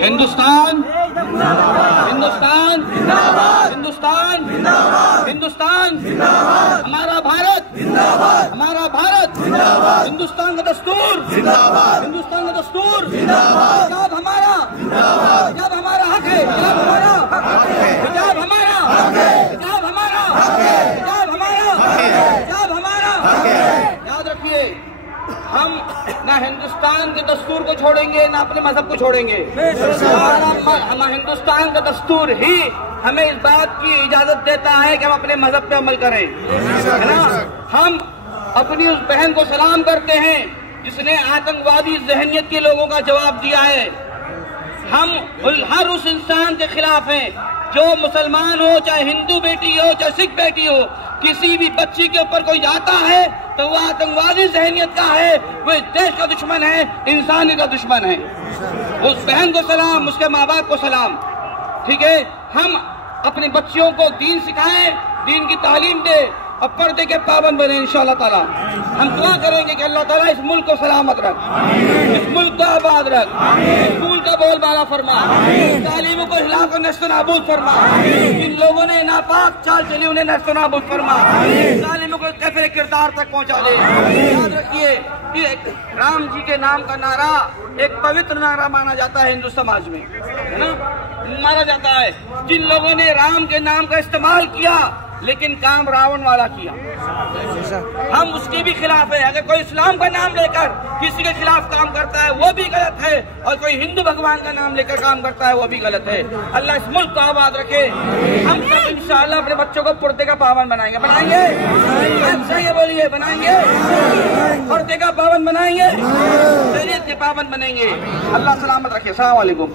हिंदुस्तान हिंदुस्तान हिंदुस्तान हिंदुस्तान हमारा भारत हमारा भारत हिंदुस्तान का दस्तूर हिंदुस्तान का दस्तूर हिजाब हमारा हक है हिजाब हमारा हिजाब हमारा हिजाब हमारा हिजाब हमारा हिजाब हमारा। याद रखिए, हम ना हिंदुस्तान के दस्तूर को छोड़ेंगे ना अपने मजहब को छोड़ेंगे। हमारा हिंदुस्तान का दस्तूर ही हमें इस बात की इजाजत देता है कि हम अपने मजहब पे अमल करें, है ना। हम अपनी उस बहन को सलाम करते हैं जिसने आतंकवादी जहनियत के लोगों का जवाब दिया है। हम हर उस इंसान के खिलाफ हैं जो मुसलमान हो, चाहे हिंदू बेटी हो, चाहे सिख बेटी हो, किसी भी बच्ची के ऊपर कोई आता है तो वह आतंकवादी जहनियत का है, वो इस देश का दुश्मन है, इंसानी का दुश्मन है। उस बहन को सलाम, उसके माँ बाप को सलाम। ठीक है, हम अपनी बच्चियों को दीन सिखाएं, दीन की तालीम दे और पर्दे के पाबंद बने इंशाअल्लाह ताला। हम दुआ करेंगे कि अल्लाह ताला इस मुल्क को सलामत रख, इस मुल्क को आबाद रख, स्कूल का बोलबाला फरमा, तालीमों को हिला कर नष्ट नाबूद फरमा, इन लोगों ने नापाक चाल चली उन्हें नष्ट नाबूद फरमा, तालीमों को कैफे किरदार तक पहुँचा दे। याद रखिए कि राम जी के नाम का नारा एक पवित्र नारा माना जाता है हिंदू समाज में, है ना, माना जाता है। जिन लोगों ने राम के नाम का इस्तेमाल किया लेकिन काम रावण वाला किया, हम उसके भी खिलाफ है। अगर कोई इस्लाम का नाम लेकर किसी के खिलाफ काम करता है वो भी गलत है, और कोई हिंदू भगवान का नाम लेकर काम करता है वो भी गलत है। अल्लाह इस मुल्क को आबाद रखे। हम सब इंशाअल्लाह अपने बच्चों को पर्दे का पाबंद बनाएंगे। बनाएंगे? ये बोलिए, बनाएंगे? पर्दे का पाबंद बनाएंगे, शरीयत के पाबंद बनेंगे। अल्लाह सलामत रखे। अस्सलाम वालेकुम।